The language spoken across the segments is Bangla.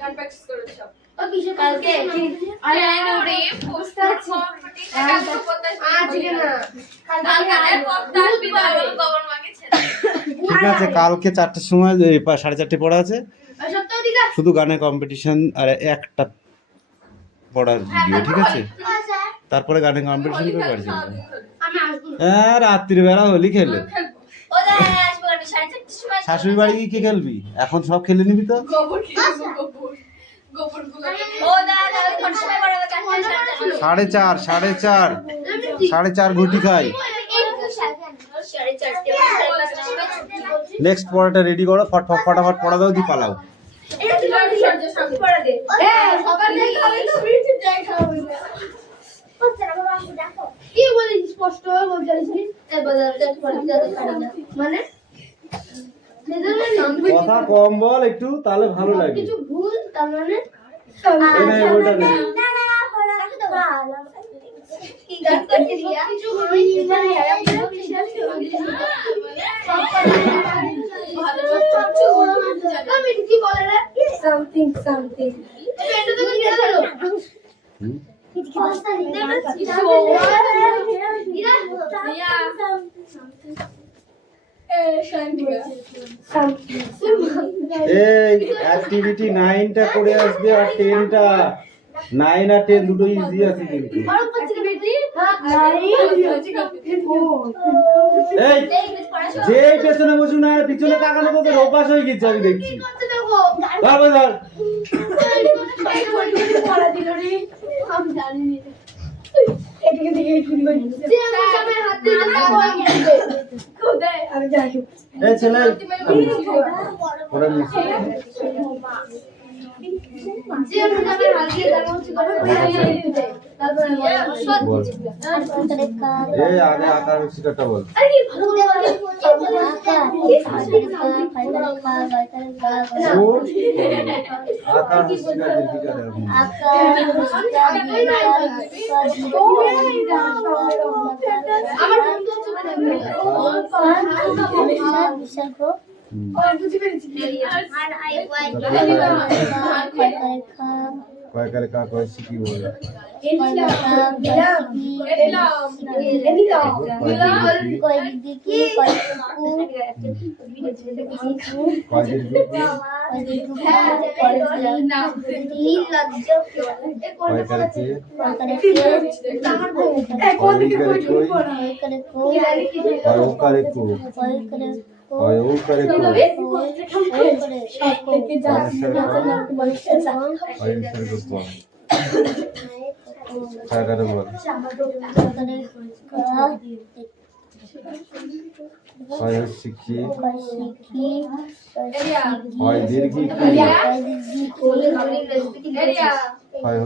গান প্র্যাকটিস করেছ কালকে আরে রে পোস্ট আছে আজকে না কালকে আর পড়তে আসবি না গগন মাকে ছেড়ে ঠিক আছে, কালকে 4টার সময় 4:30 পড়া আছে, শুধু গানের কম্পিটিশন আর একটা পড়ার ভিডিও, ঠিক আছে? তারপরে গানের কম্পিটিশন করে বাড়ি চলে যাবে। হ্যাঁ, রাত্রিবেলা হোলি খেলে শাশুড়ি বাড়ি গিয়ে কি খেলবি? এখন সব খেলে নিবি তো। গোবর খেলবো গোবর গোবর গুলো 4:30 ঘুটি খাই। নেক্সট পড়াটা রেডি করো, ফটাফট পড়া দাও, দি পালাও। কি বলিস স্পষ্ট মানে কথা কম বল একটু, তাহলে ভালো লাগে। কিছু ভুল তার মানে কি গান করতে দিয়া কিছু আমি কি বলে রে সামথিং এটা তো কি হলো এই অ্যাক্টিভিটি 9টা করে আসবে আর 10টা। 9 আর 10 দুটো ইজি আছে কিন্তু। এই যে পেছনে বসুন না, পিছনে তাকানো তোদের অভ্যাস হয়ে গেছে, আমি দেখছি। ধর আমি জানি এটাকে দিয়ে চুরি করে দিচ্ছে আমি হাত দিয়ে কোথায় আমি জানি এই ছেলে ওরা মিস যে আমি হাত দিয়ে জানো হচ্ছে করে তারপরে এই আগে আকার শিকারটা বল। আরে কি ভালো করে আকার শিকার দিদিকা আমার বন্ধু হচ্ছে কয় করে কা কয় শিখি বল। শিখি হয় দীর্ঘি হয়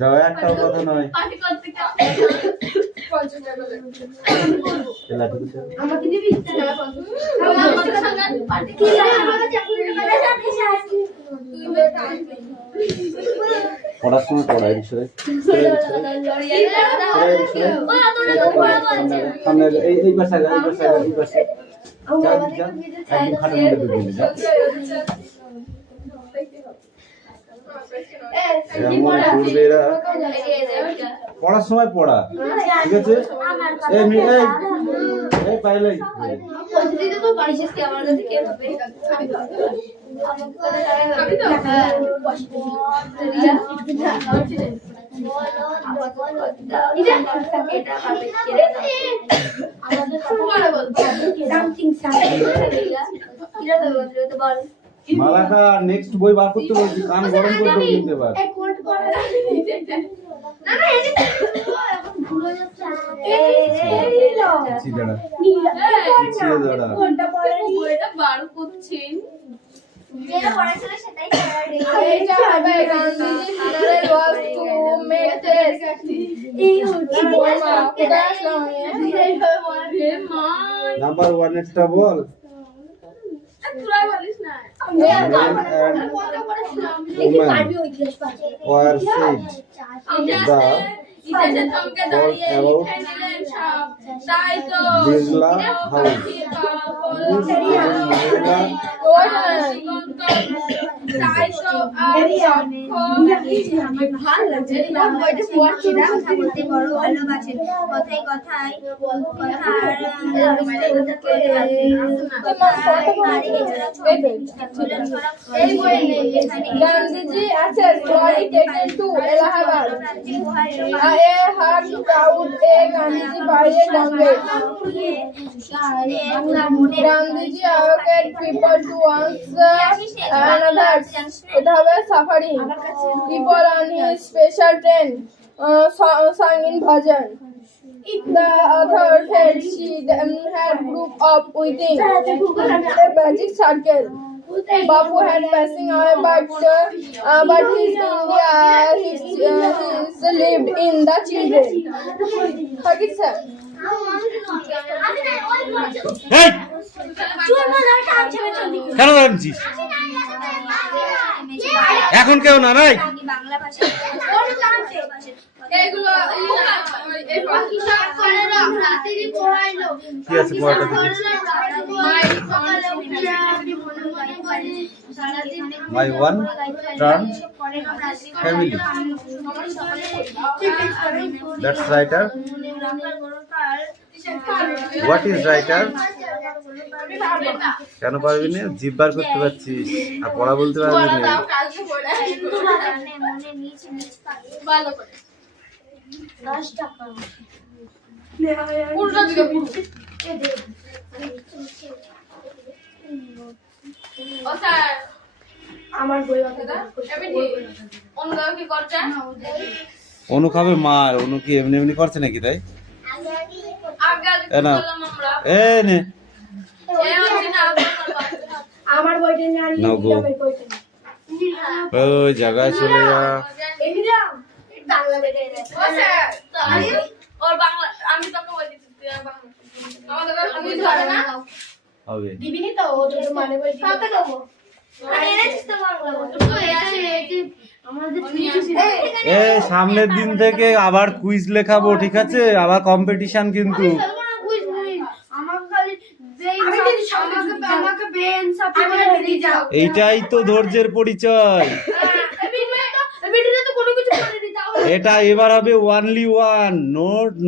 যাও, একটাও কথা নয়। আমাকে দিবি পড়ার সময় পড়াই বিষয় সামনে এই পাশে এই পাশে একদম খাটের মধ্যে ঢুকিয়ে যা। এমন করবে এরা, পড়ার সময় পড়া, ঠিক আছে? এই পাইলাই মালাকা নেক্সট বই বার করতে বলছি, কান গরম করতে কিনতে পার। নাম্বার 1 এরটা বল। Were said the কিসের চমকে দাঁড়িয়ে about লিখে নিলেন সব তাই তো বিড়লা হাউস। তাই তো ভালো লাগছে না বইটা পড়ছি না কথা বলতে বড় ভালোবাসেন কথায় কথায় Gandhiji assessed body taken to Allahabad. A heart proud a Gandhiji by a Ganges. Gandhiji awakened people to answer another without suffering. People on his special train sang in bhajan. The other felt she had group up within a magic circle. Babu had passing away, but his India his lived in the children. Hakit sir. এই কেন দাঁড়াচ্ছিস? এখন কেউ না নাই বাংলা ভাষা এগুলো এই পাকিস্তান করে না রাতেরই পড়াইলো কি আছে পড়াটা দেখি। My one turn family. That's writer. What is writer? কেন পারবি না? জিভ বার করতে পারছিস আর পড়া বলতে পারবি না। কালকে পড়া ভালো করে 10 টাকা পুরোটা দিকে ও স্যার আমার বই আমি অন্য কি করছে অনু খাবে মার, অনু কি এমনি এমনি করছে নাকি তাই? আগে এ না বললাম আমরা এ নে আমার বইটা নিয়ে আনি নাও গো। আমার বইটা ওই জায়গায় চলে যা। এদিলাম বাংলা বেটে ও স্যার ওর বাংলা আমি তোকে বলছি তুই আর বাংলা আমাদের আমি ধরে না হবে দিবিনি তো ও তো মানে বই দিতে দেবো মানে এনেছিস তো বাংলা বই তো এসে আমাদের এ সামনের দিন থেকে আবার কুইজ লেখাবো, ঠিক আছে? আবার কম্পিটিশন কিন্তু। এইটাই তো ধৈর্যের পরিচয়। এটা এবার হবে অনলি ওয়ান,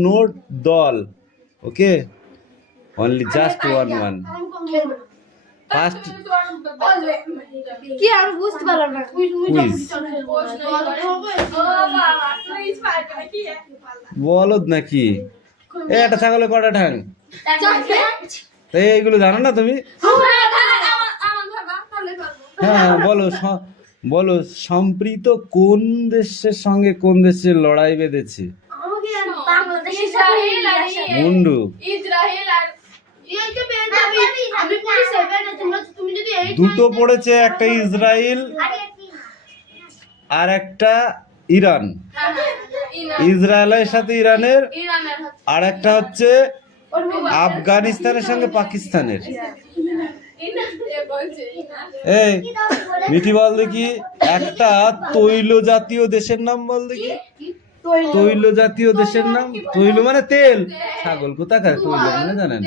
নোট দল, ওকে? অনলি জাস্ট ওয়ান ফার্স্ট কি আমি বুঝতে পারলাম না কুইজ। বলদ নাকি? এ একটা ছাগলের কটা ঠ্যাং? তো এইগুলো জানো না তুমি? হ্যাঁ বলো বলো সম্প্রীত কোন দেশের সঙ্গে কোন দেশের লড়াই বেঁধেছে? মুন্ডু। দুটো পড়েছে, একটা ইসরায়েল আর একটা ইরান। ইসরায়েলের সাথে ইরানের, আর একটা হচ্ছে আফগানিস্তানের সঙ্গে পাকিস্তানের। এই মিঠি বল দেখি একটা তৈল জাতীয় দেশের নাম বল দেখি। তৈল জাতীয় দেশের নাম? তৈল মানে তেল। ছাগল কোথাকার তৈল মানে জানেন?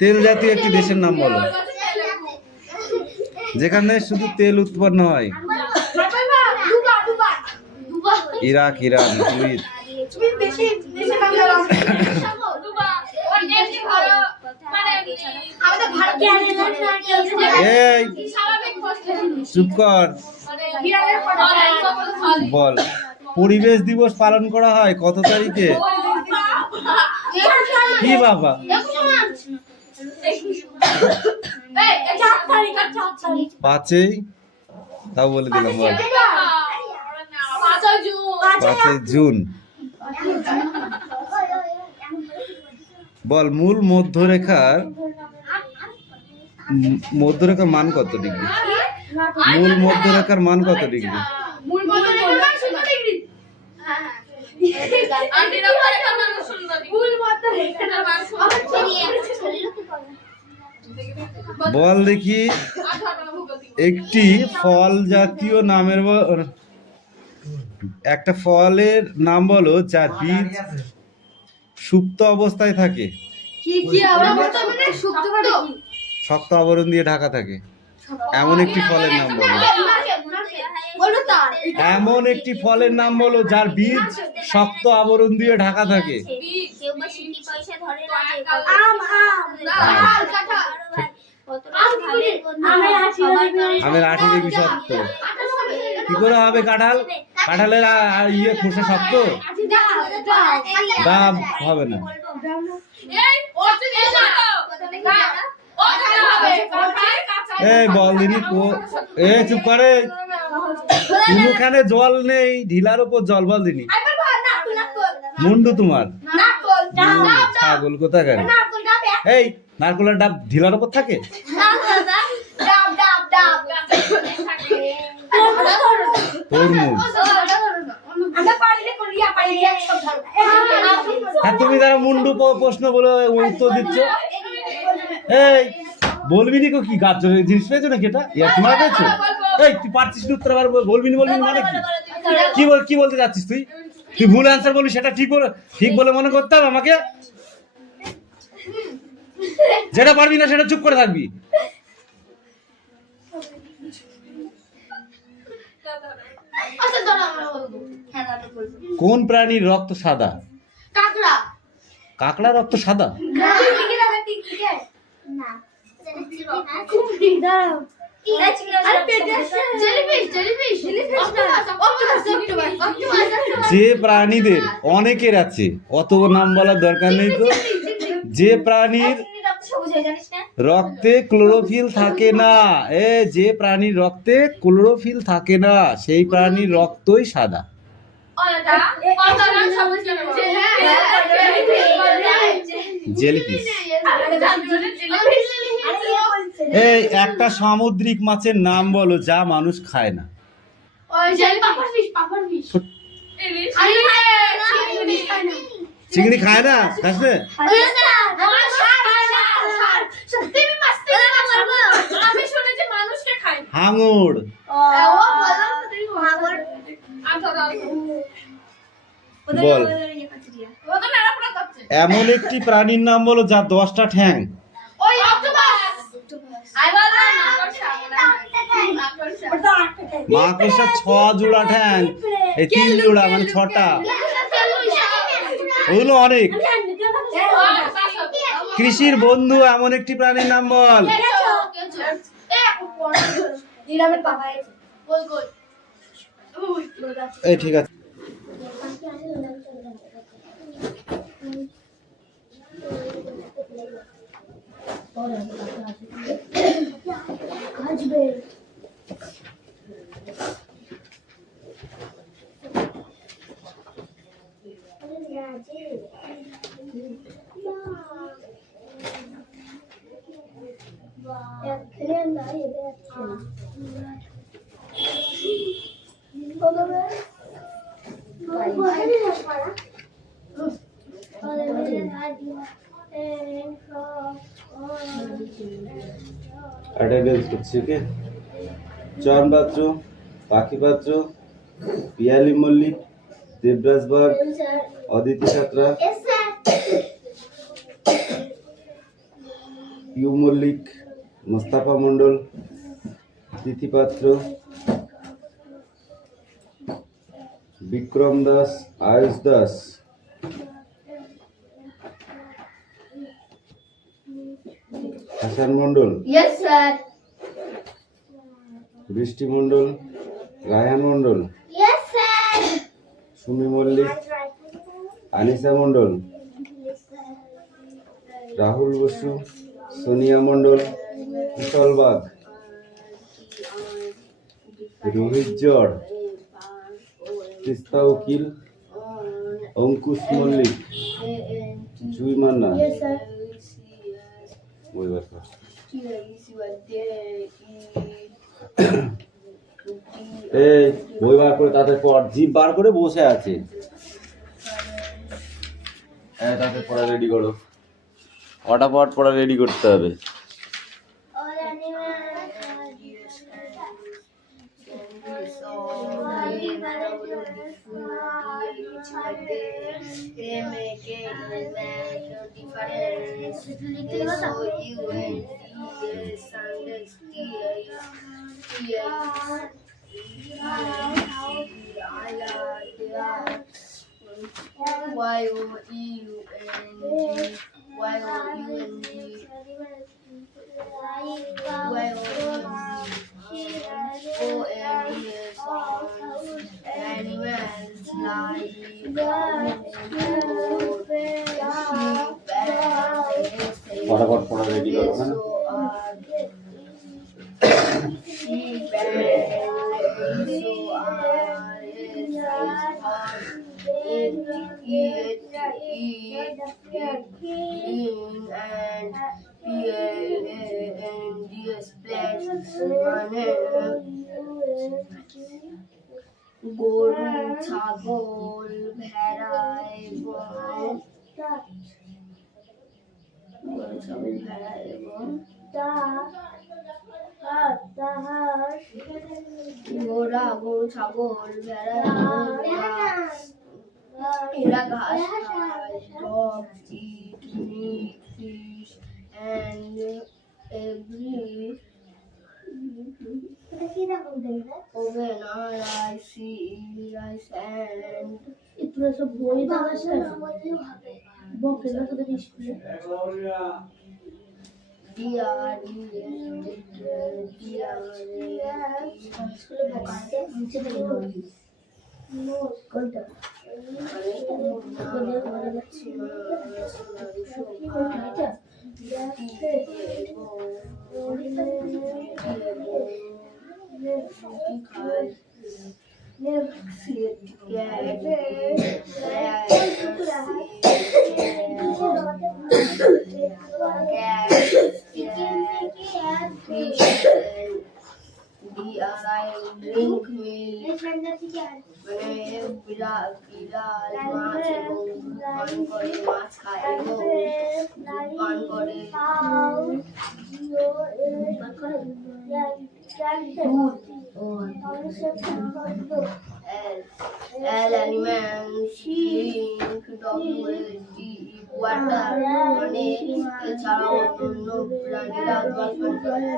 তেল জাতীয় একটি দেশের নাম বলো যেখানে শুধু তেল উৎপন্ন হয়। Iraq, Iran, Kuwait. এই চুপ কর। বল পরিবেশ দিবস পালন করা হয় কত তারিখে? কি বাবা? 5ই, তাও বলে দিলাম। বল 5ই জুন। বল মূল মধ্যরেখার মান কত ডিগ্রি? মূল মধ্যরেখার মান কত ডিগ্রি? বল দেখি। একটি ফল জাতীয় নামের একটা ফলের নাম বলো যার বীজ সুপ্ত অবস্থায় থাকে, কি মানে সুপ্ত করে কি? শক্ত আবরণ দিয়ে ঢাকা থাকে, এমন একটি ফলের নাম বলো। বলো তার। এমন একটি ফলের নাম বলো যার বীজ শক্ত আবরণ দিয়ে ঢাকা থাকে। আম কাঁঠাল। আমের আঠি দেখবি শক্ত, কি করে হবে কাঁঠাল? কাঁঠালের ইয়ে খোসা শক্ত, ডাব হবে না। এই বল দিনি চুপ করে, কোনখানে জল নেই, ঢিলার উপর জল, বল দিনি। মুন্ডু তোমার ছাগল কোথাকার। এই নারকলের ডাব ঢিলার উপর থাকে? তরমুজ। হ্যাঁ, তুমি যারা মুন্ডু প্রশ্ন বলে উত্তর দিচ্ছ, এই বলবি নি কি গাছ জিনিস পেয়েছো নাকি? এটা তোমার পেয়েছো? এই তুই পারছিস না উত্তর, আবার বলবি নি মানে কি কি বলতে যাচ্ছিস? তুই ভুল অ্যান্সার বলবি, সেটা ঠিক বলে মনে করতে হবে আমাকে? যেটা পারবি না সেটা চুপ করে থাকবি। কোন প্রাণীর রক্ত সাদা? কাকড়া। কাকড়া রক্ত সাদা? যে প্রাণীদের অনেকের আছে, অত নাম বলার দরকার নেই তো। যে প্রাণীর রক্তে ক্লোরোফিল থাকে না, যে প্রাণীর রক্তে ক্লোরোফিল থাকে না, সেই প্রাণীর রক্তই সাদা। জেলিফিশ। এই একটা সামুদ্রিক মাছের নাম বলো যা মানুষ খায় না। চিংড়ি খায় না? কাছে হাঙর। বল, এমন একটি প্রাণীর নাম বলো যার 10টা ঠ্যাং। মাকড়সার 6 জোড়া ঠ্যাং, এই 3 জোড়া মানে 6টা, ওগুলো অনেক। কৃষির বন্ধু এমন একটি প্রাণীর নাম বল। এই ঠিক আছে। অ্যাটেন্ডেন্স করছি, ওকে? চয়ন পাত্র, পাখি পাত্র, পিয়ালি মল্লিক, দেবরাজ বাগ, অদিতি সাঁতরা, ইউ মল্লিক, মোস্তাফা মন্ডল, তিথি পাত্র, বিক্রম দাস, আয়ুষ দাস, হাসান মন্ডল, বৃষ্টি মন্ডল, রায়হান মন্ডল, সুমি মল্লিক, আনিসা মন্ডল, রাহুল বসু, সোনিয়া মন্ডল, কুশল বাগ, রোহিত জড়, তিস্তা উকিল, অঙ্কুশ মল্লিক, জুই মান্না। এই বই বার করে তাদের পর জিপ বার করে বসে আছে, তাদের পড়া রেডি করো, ফটাফট পড়া রেডি করতে হবে। Animals like goat, sheep, and ফটাফট পড়া রেডি করো না so are sheep and so are গরু, ছাগল, ভেড়া এবং ঘোড়া, গরু, ছাগল, ভেড়া এরা ঘাস খায়। Dogs eat meat, fish, and every oven or rice and इतना सब बोई दावा से बोके ना तो स्कूल स्कूल बोकाते नीचे तो बोली कौन था drink milk মানে বিড়াল মাছ এবং পান করে মাছ খায় এবং পান করে L animals drink WLD water মানে এছাড়াও অন্য প্রাণীরা জল পান করে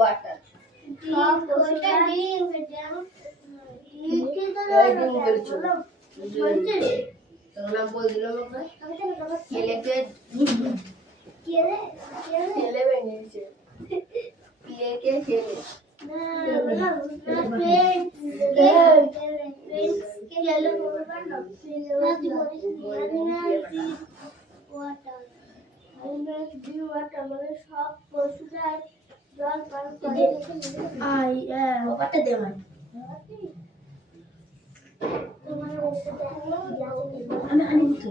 water बोल दिलो केले के केले बने छे पिए के केले ব্যাপারটা দে আমার আমি আনি তো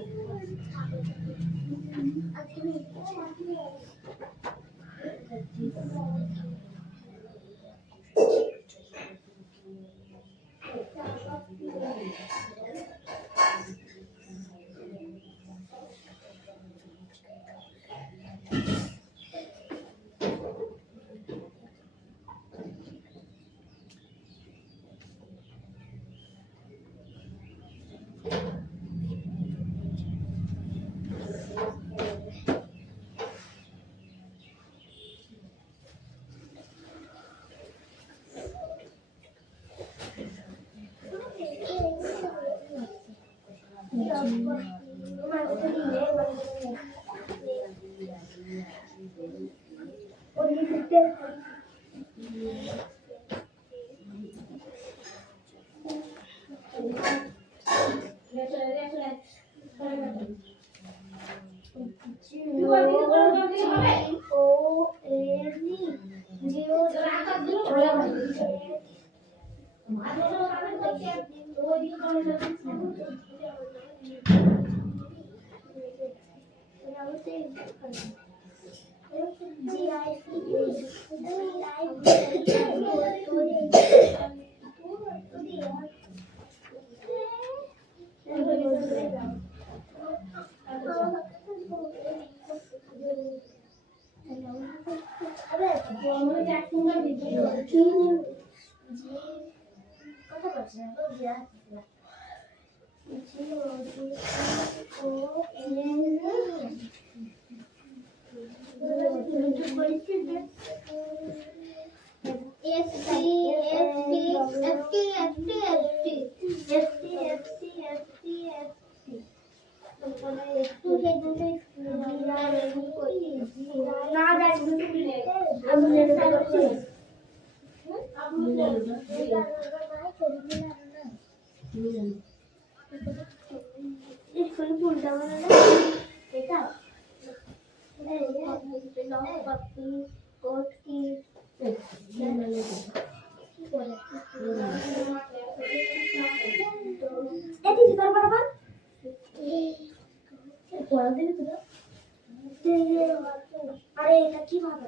আরে এটা কি ভাবে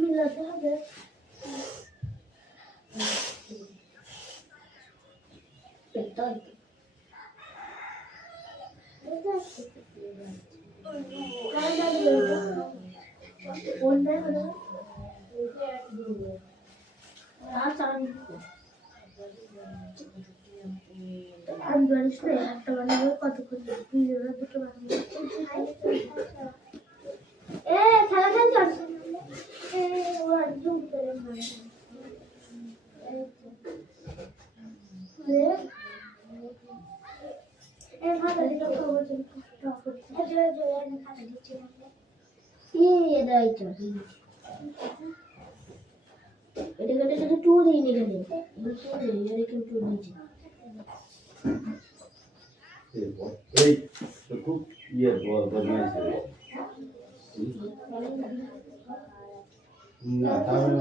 মিলাতে হবে আমি বলিস না একটা বানাবো কত করে দুটো বানাবো খেলা খেলতে ওরা জুম করে মারে খাতা দিতে এটা কেটে শুধু টু দিই নি গেলে টু দিয়েছি এই তো খুব বদমাইশ না তাহলে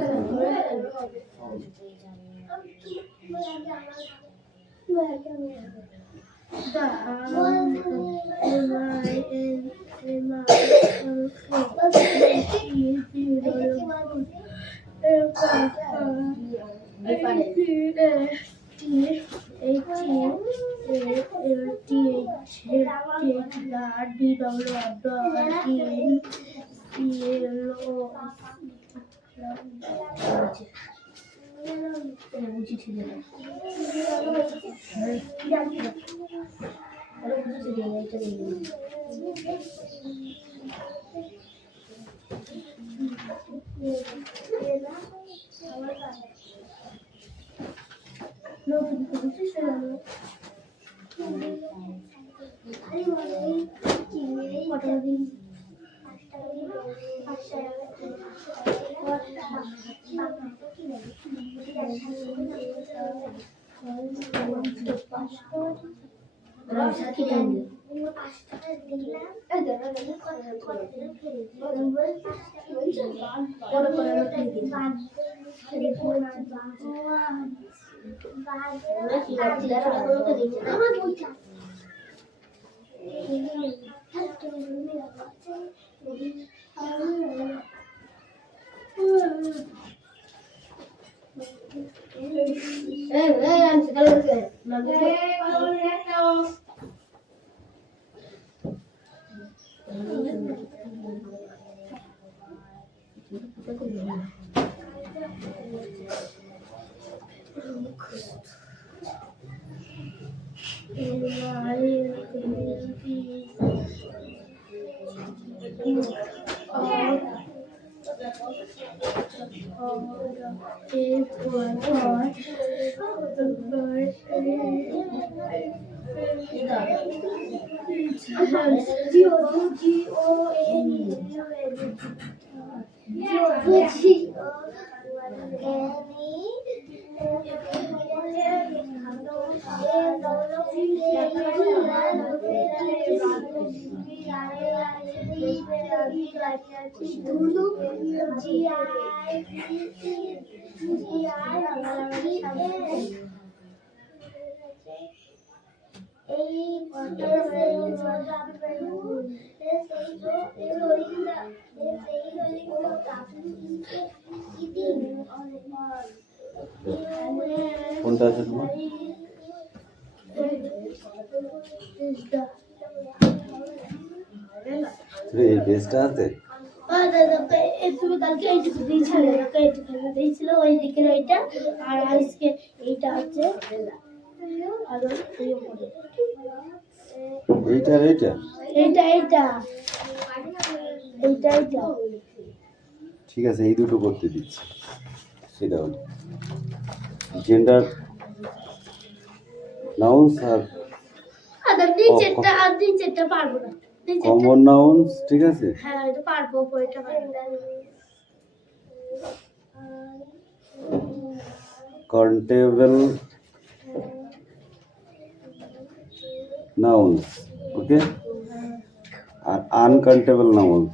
কোনটা আছে তোমার? এই পেজটা আছে? তুমি কালকে এইটুকু দিয়েছিল ওই দিকের ওইটা আর আজকে এইটা আছে আর এইটা এইটা এইটা এইটা এইটা এইটা ঠিক আছে, এই দুটো করতে দিচ্ছি। সেটা হলো জেন্ডার নাউন্স আর নিচেরটা পারবো না কমন নাউন্স, ঠিক আছে? হ্যাঁ এটা পারবো এটা কাউন্টেবল নাউন্স, ওকে, আর আনকাউন্টেবল নাউন্স।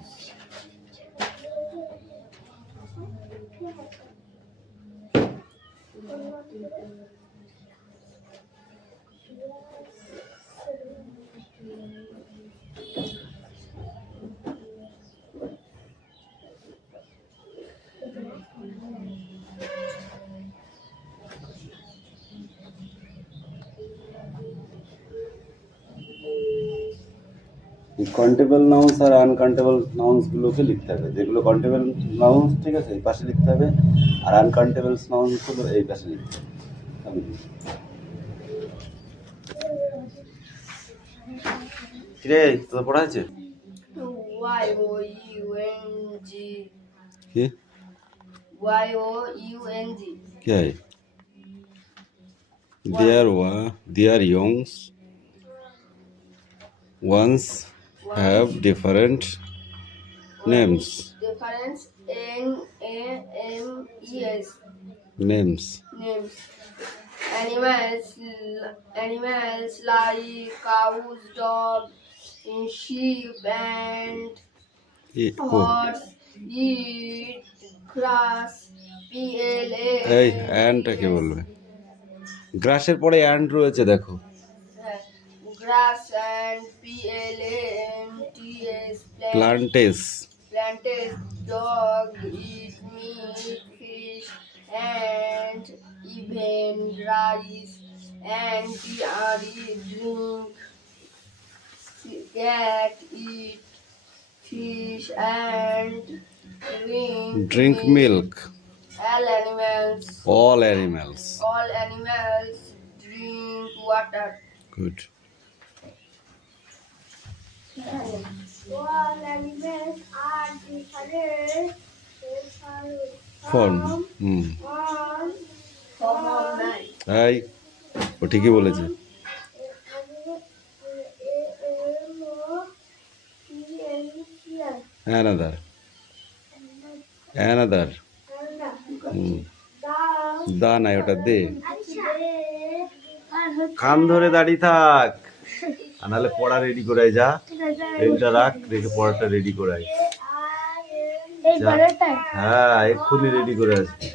কাউন্টেবল নাউন্স আর আনকাউন্টেবল নাউন্সগুলোকে লিখতে হবে। যেগুলো কাউন্টেবল নাউন্স, ঠিক আছে, এই পাশে লিখতে হবে, আর আনকাউন্টেবল নাউন্সগুলো এই পাশে লিখতে হবে। কিরে, তোর পড়া আছে? কি YOUNG क्या है? Their youngs once have different names. difference NAMES Names. names. Animals like cows, dogs, sheep, and horse eat grass. এই অ্যান্ডটাকে বলবে। গ্রাসের পরে অ্যান্ড রয়েছে, দেখো। Grass and PLANTS. প্লান্টেস। Dog eat meat, fish, and even rice. And drink. Cat eat fish and Drink milk. All animals drink water. Good. All animals are different From এই ও ঠিকই বলেছে। Another. দা নাই, ওটা দে। কান ধরে দাঁড়িয়ে থাক, আর নাহলে পড়া রেডি করাই যা, পেনটা রাখ, রেখে পড়াটা রেডি করাই। এই পরেরটাই হ্যাঁ এক্ষুনি রেডি করে আসবি।